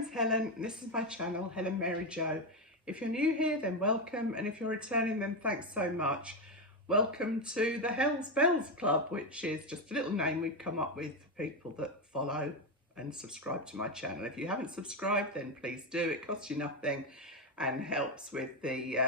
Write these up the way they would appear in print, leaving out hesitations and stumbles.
name's Helen and this is my channel, Helen Mary Jo. If you're new here, then welcome, and if you're returning, then thanks so much. Welcome to the Hells Bells Club, which is just a little name we've come up with for people that follow and subscribe to my channel. If you haven't subscribed, then please do. It costs you nothing and helps with the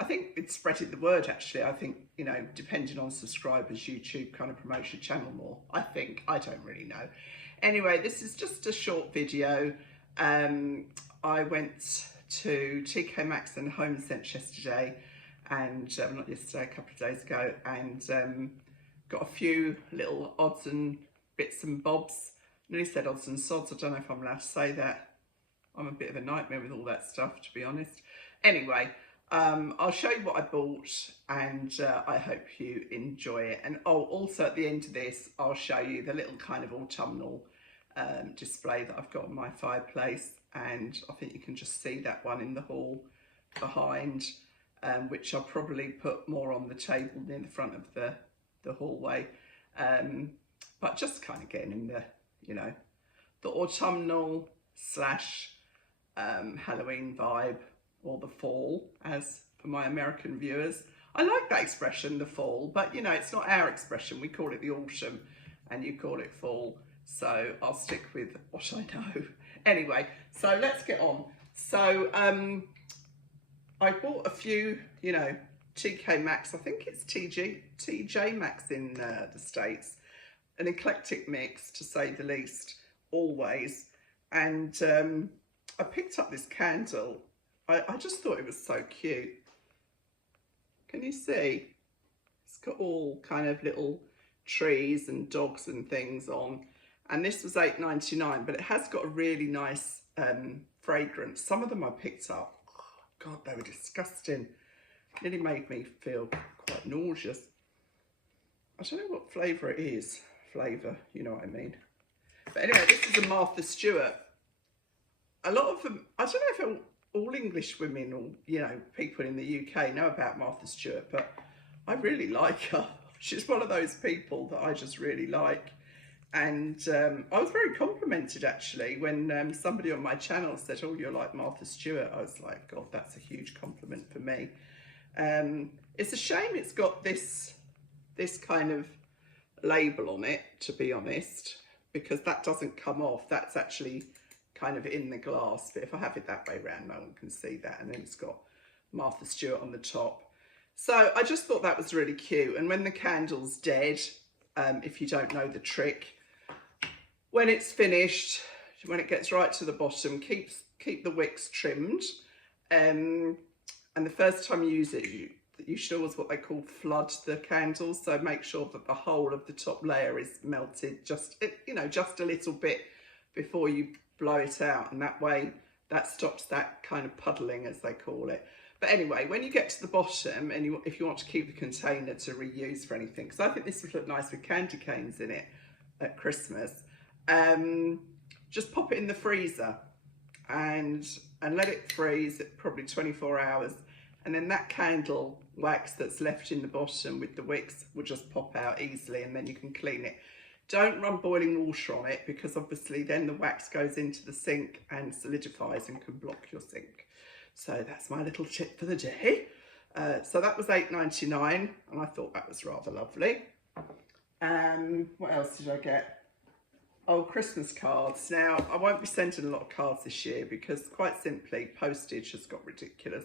I think it's spreading the word, actually. I think, you know, depending on subscribers, YouTube kind of promotes your channel more. I think, I don't really know. Anyway, this is just a short video. I went to TKMaxx and Homesense yesterday, and not yesterday, a couple of days ago, and got a few little odds and bits and bobs. I nearly said odds and sods. I don't know if I'm allowed to say that. I'm a bit of a nightmare with all that stuff, to be honest. Anyway, I'll show you what I bought, and I hope you enjoy it. And oh, also at the end of this, I'll show you the little kind of autumnal display that I've got on my fireplace, and I think you can just see that one in the hall behind, which I'll probably put more on the table near the front of the hallway, but just kind of getting in the, you know, the autumnal slash Halloween vibe, or the fall, as for my American viewers. I like that expression, the fall, but you know, it's not our expression. We call it the autumn and you call it fall, so I'll stick with what I know. Anyway, so let's get on. So I bought a few, you know, TKMaxx, I think it's TJMaxx in the States, an eclectic mix to say the least, always. And I picked up this candle. I just thought it was so cute. Can you see? It's got all kind of little trees and dogs and things on. And this was $8.99, but it has got a really nice fragrance. Some of them I picked up, oh, God, they were disgusting. Nearly made me feel quite nauseous. I don't know what flavour it is. Flavour, you know what I mean. But anyway, this is a Martha Stewart. A lot of them, I don't know if all English women, or, you know, people in the UK know about Martha Stewart, but I really like her. She's one of those people that I just really like. And I was very complimented, actually, when somebody on my channel said, oh, you're like Martha Stewart. I was like, God, that's a huge compliment for me. It's a shame it's got this kind of label on it, to be honest, because that doesn't come off. That's actually kind of in the glass, but if I have it that way around, no one can see that. And then it's got Martha Stewart on the top. So I just thought that was really cute. And when the candle's dead, if you don't know the trick, when it's finished, when it gets right to the bottom, keep the wicks trimmed. And the first time you use it, you should always, what they call, flood the candles. So make sure that the whole of the top layer is melted, just, you know, just a little bit before you blow it out, and that way that stops that kind of puddling, as they call it. But anyway, when you get to the bottom, and if you want to keep the container to reuse for anything, because I think this would look nice with candy canes in it at Christmas, just pop it in the freezer and let it freeze at probably 24 hours, and then that candle wax that's left in the bottom with the wicks will just pop out easily, and then you can clean it. Don't run boiling water on it, because obviously then the wax goes into the sink and solidifies and can block your sink. So that's my little tip for the day. So that was $8.99, and I thought that was rather lovely. What else did I get? Oh, Christmas cards. Now, I won't be sending a lot of cards this year because, quite simply, postage has got ridiculous.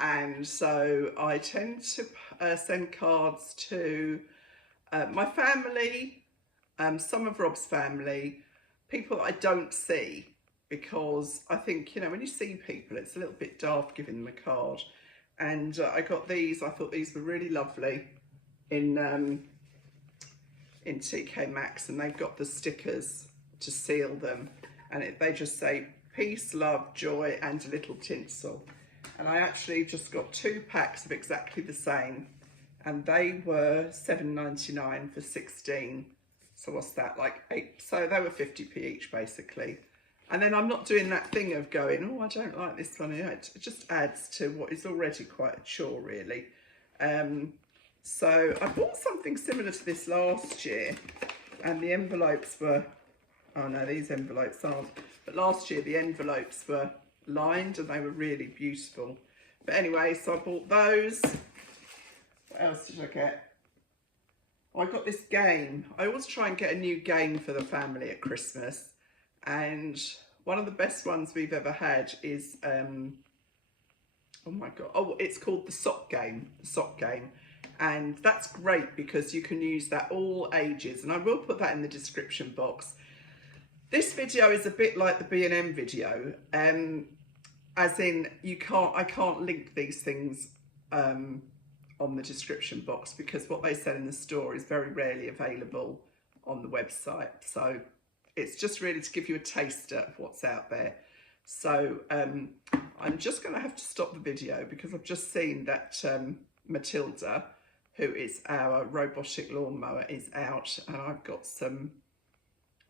And so I tend to send cards to my family, some of Rob's family, people that I don't see, because I think, you know, when you see people, it's a little bit daft giving them a card. And I got these. I thought these were really lovely in TKMaxx, and they've got the stickers to seal them, and they just say peace, love, joy, and a little tinsel. And I actually just got 2 packs of exactly the same, and they were $7.99 for 16. So what's that, like 8? So they were 50p each, basically. And then I'm not doing that thing of going, oh, I don't like this one. It just adds to what is already quite a chore, really. So I bought something similar to this last year, and the envelopes were, oh no, these envelopes aren't. But last year the envelopes were lined and they were really beautiful. But anyway, so I bought those. What else did I get? I got this game. I always try and get a new game for the family at Christmas. And one of the best ones we've ever had is, oh my God, oh, it's called the sock game. The sock game. And that's great because you can use that all ages. And I will put that in the description box. This video is a bit like the B&M video, as in I can't link these things on the description box because what they sell in the store is very rarely available on the website. So it's just really to give you a taster of what's out there. So I'm just going to have to stop the video because I've just seen that Matilda, who is our robotic lawnmower, is out, and I've got some,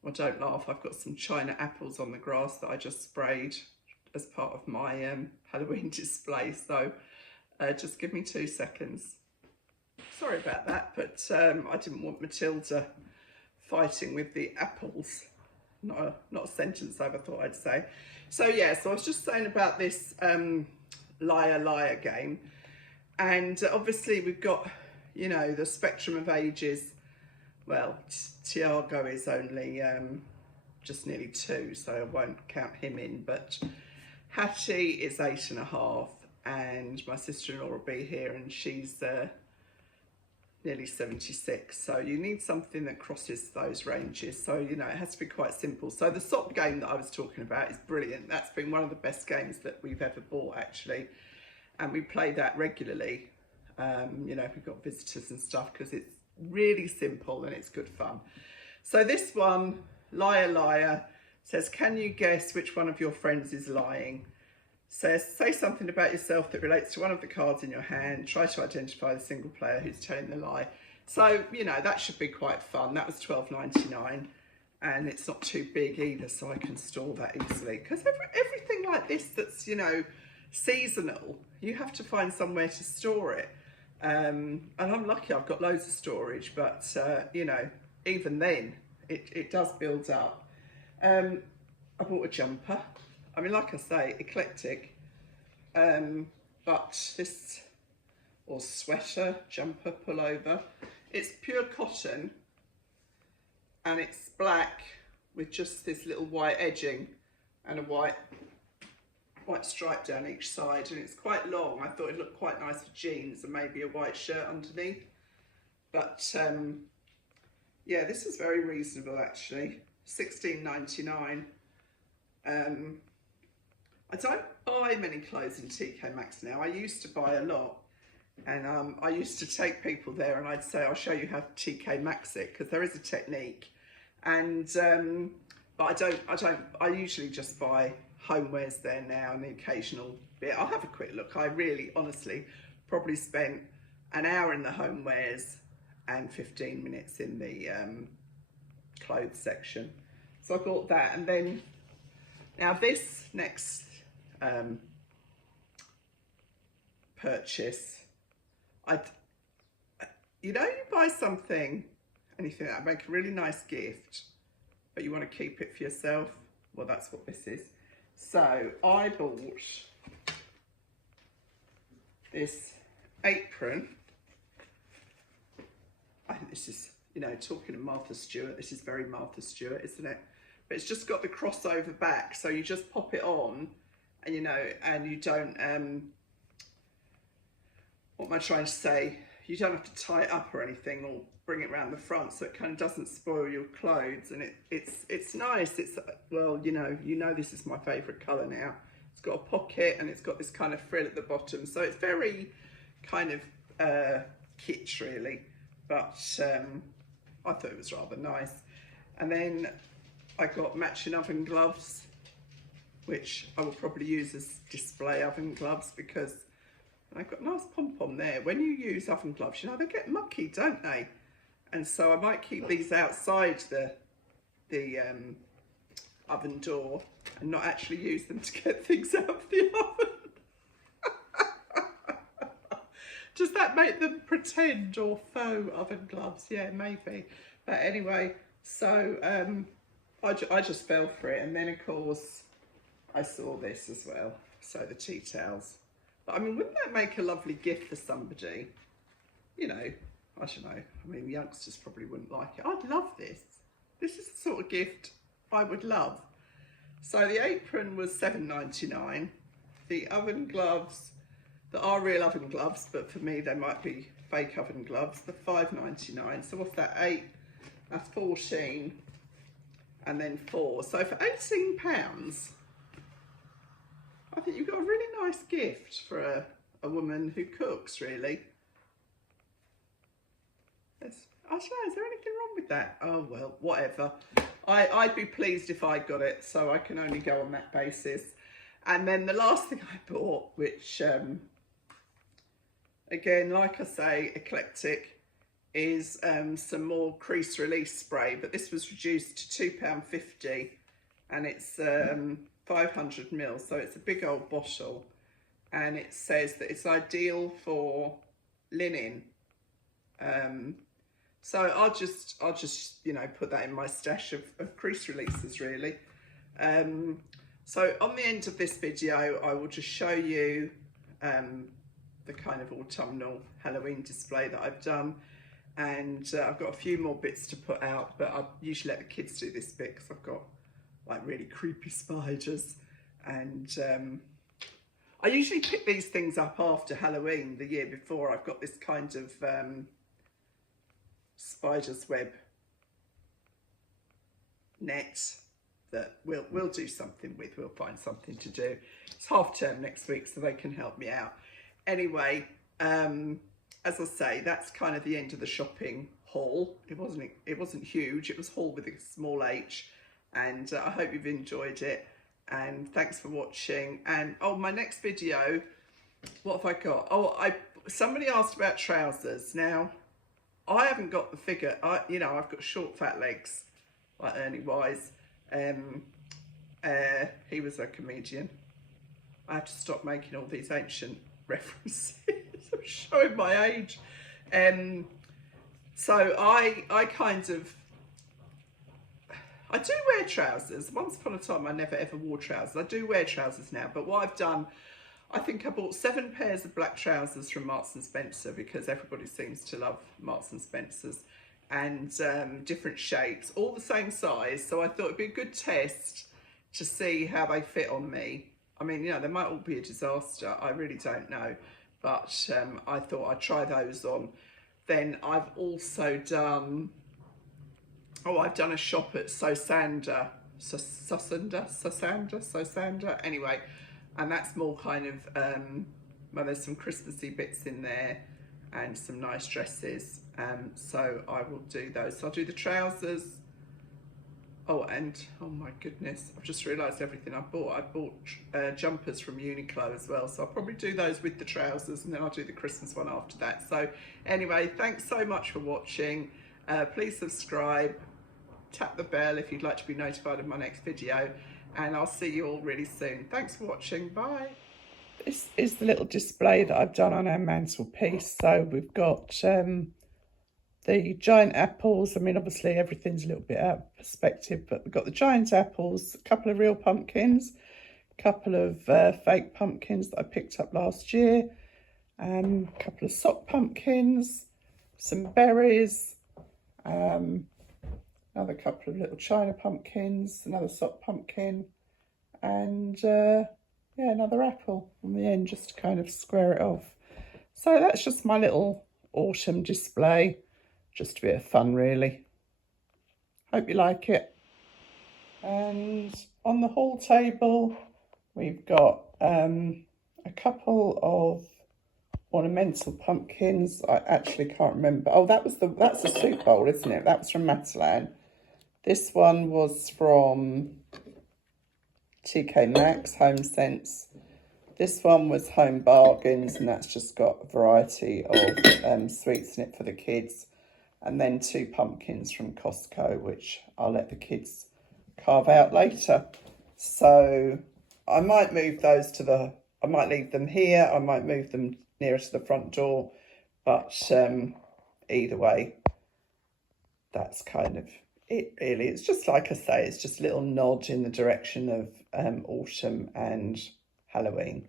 well, don't laugh, I've got some China apples on the grass that I just sprayed as part of my Halloween display. So just give me 2 seconds. Sorry about that, but I didn't want Matilda fighting with the apples. Not a sentence I ever thought I'd say. So yeah, so I was just saying about this liar liar game, and obviously we've got, you know, the spectrum of ages. Well, Tiago is only just nearly 2, so I won't count him in, but Hattie is 8.5, and my sister-in-law will be here, and she's nearly 76. So you need something that crosses those ranges. So, you know, it has to be quite simple. So the sock game that I was talking about is brilliant. That's been one of the best games that we've ever bought, actually. And we play that regularly, you know, if we've got visitors and stuff, because it's really simple and it's good fun. So this one, Liar Liar, says, can you guess which one of your friends is lying? Says, say something about yourself that relates to one of the cards in your hand. Try to identify the single player who's telling the lie. So, you know, that should be quite fun. That was $12.99, and it's not too big either, so I can store that easily. Because everything like this that's, you know, seasonal, you have to find somewhere to store it. And I'm lucky I've got loads of storage, but, you know, even then, it does build up. I bought a jumper. I mean, like I say, eclectic, but this, or sweater, jumper, pullover, it's pure cotton, and it's black with just this little white edging and a white stripe down each side, and it's quite long. I thought it looked quite nice with jeans and maybe a white shirt underneath, but yeah, this is very reasonable actually, $16.99. I don't buy many clothes in TKMaxx now. I used to buy a lot, and I used to take people there and I'd say, I'll show you how to TKMaxx it, because there is a technique. And but I usually just buy homewares there now, and the occasional bit. I'll have a quick look. I really, honestly, probably spent an hour in the homewares and 15 minutes in the clothes section. So I bought that, and then now this next purchase, you know, you buy something and you think that'd make a really nice gift, but you want to keep it for yourself. Well, that's what this is. So I bought this apron. I think this is, you know, talking of Martha Stewart, this is very Martha Stewart, isn't it? But it's just got the crossover back, so you just pop it on, and you know, and you don't, what am I trying to say? You don't have to tie it up or anything, or bring it around the front, so it kind of doesn't spoil your clothes, and it's nice. It's, well, you know this is my favourite colour now. It's got a pocket and it's got this kind of frill at the bottom, so it's very kind of kitsch really, but I thought it was rather nice. And then I got matching oven gloves, which I will probably use as display oven gloves, because I've got a nice pom-pom there. When you use oven gloves, you know, they get mucky, don't they? And so I might keep these outside the oven door and not actually use them to get things out of the oven. Does that make them pretend or faux oven gloves? Yeah, maybe. But anyway, so I just fell for it. And then, of course, I saw this as well. So the tea towels. But I mean, wouldn't that make a lovely gift for somebody? You know, I don't know. I mean, youngsters probably wouldn't like it. I'd love this. This is the sort of gift I would love. So the apron was £7.99. The oven gloves, that are real oven gloves, but for me they might be fake oven gloves, the £5.99. So what's that? 8? That's 14. And then 4. So for £18, I think you've got a really nice gift for a woman who cooks, really. I don't know, is there anything wrong with that? Oh, well, whatever. I'd be pleased if I got it, so I can only go on that basis. And then the last thing I bought, which, again, like I say, eclectic, is some more crease release spray, but this was reduced to £2.50, and it's 500 ml, so it's a big old bottle, and it says that it's ideal for linen. So I'll just you know, put that in my stash of crease releases, really. So on the end of this video, I will just show you the kind of autumnal Halloween display that I've done, and I've got a few more bits to put out, but I usually let the kids do this bit because I've got like really creepy spiders, and I usually pick these things up after Halloween the year before. I've got this kind of spider's web net that we'll do something with. We'll find something to do. It's half term next week, so they can help me out. Anyway, as I say, that's kind of the end of the shopping haul. It wasn't huge. It was haul with a small h, and I hope you've enjoyed it, and thanks for watching. And oh, my next video, what have I got? Oh, somebody asked about trousers. Now, I haven't got the figure. You know, I've got short, fat legs, like Ernie Wise. He was a comedian. I have to stop making all these ancient references. I'm showing my age. So I kind of, I do wear trousers. Once upon a time, I never ever wore trousers. I do wear trousers now, but what I've done, I think I bought 7 pairs of black trousers from Marks and Spencer, because everybody seems to love Marks and Spencer's, and different shapes, all the same size. So I thought it'd be a good test to see how they fit on me. I mean, you know, they might all be a disaster. I really don't know, but I thought I'd try those on. Then I've also done, I've done a shop at Sosanda, anyway. And that's more kind of, well, there's some Christmassy bits in there and some nice dresses. So I will do those. So I'll do the trousers. Oh, and oh my goodness, I've just realised everything I bought. I bought jumpers from Uniqlo as well. So I'll probably do those with the trousers, and then I'll do the Christmas one after that. So anyway, thanks so much for watching. Please subscribe, tap the bell if you'd like to be notified of my next video. And I'll see you all really soon. Thanks for watching. Bye. This is the little display that I've done on our mantelpiece. So we've got the giant apples. I mean, obviously everything's a little bit out of perspective, but we've got the giant apples, a couple of real pumpkins, a couple of fake pumpkins that I picked up last year, a couple of sock pumpkins, some berries, another couple of little China pumpkins, another sock pumpkin, and yeah, another apple on the end just to kind of square it off. So that's just my little autumn display, just a bit of fun really. Hope you like it. And on the hall table we've got a couple of ornamental pumpkins. I actually can't remember. Oh, that's a soup bowl, isn't it? That was from Matalan. This one was from TKMaxx, Homesense. This one was Home Bargains, and that's just got a variety of sweets in it for the kids. And then 2 pumpkins from Costco, which I'll let the kids carve out later. So I might move those to I might leave them here. I might move them nearer to the front door. But either way, that's kind of It's just like I say, it's just a little nod in the direction of autumn and Halloween.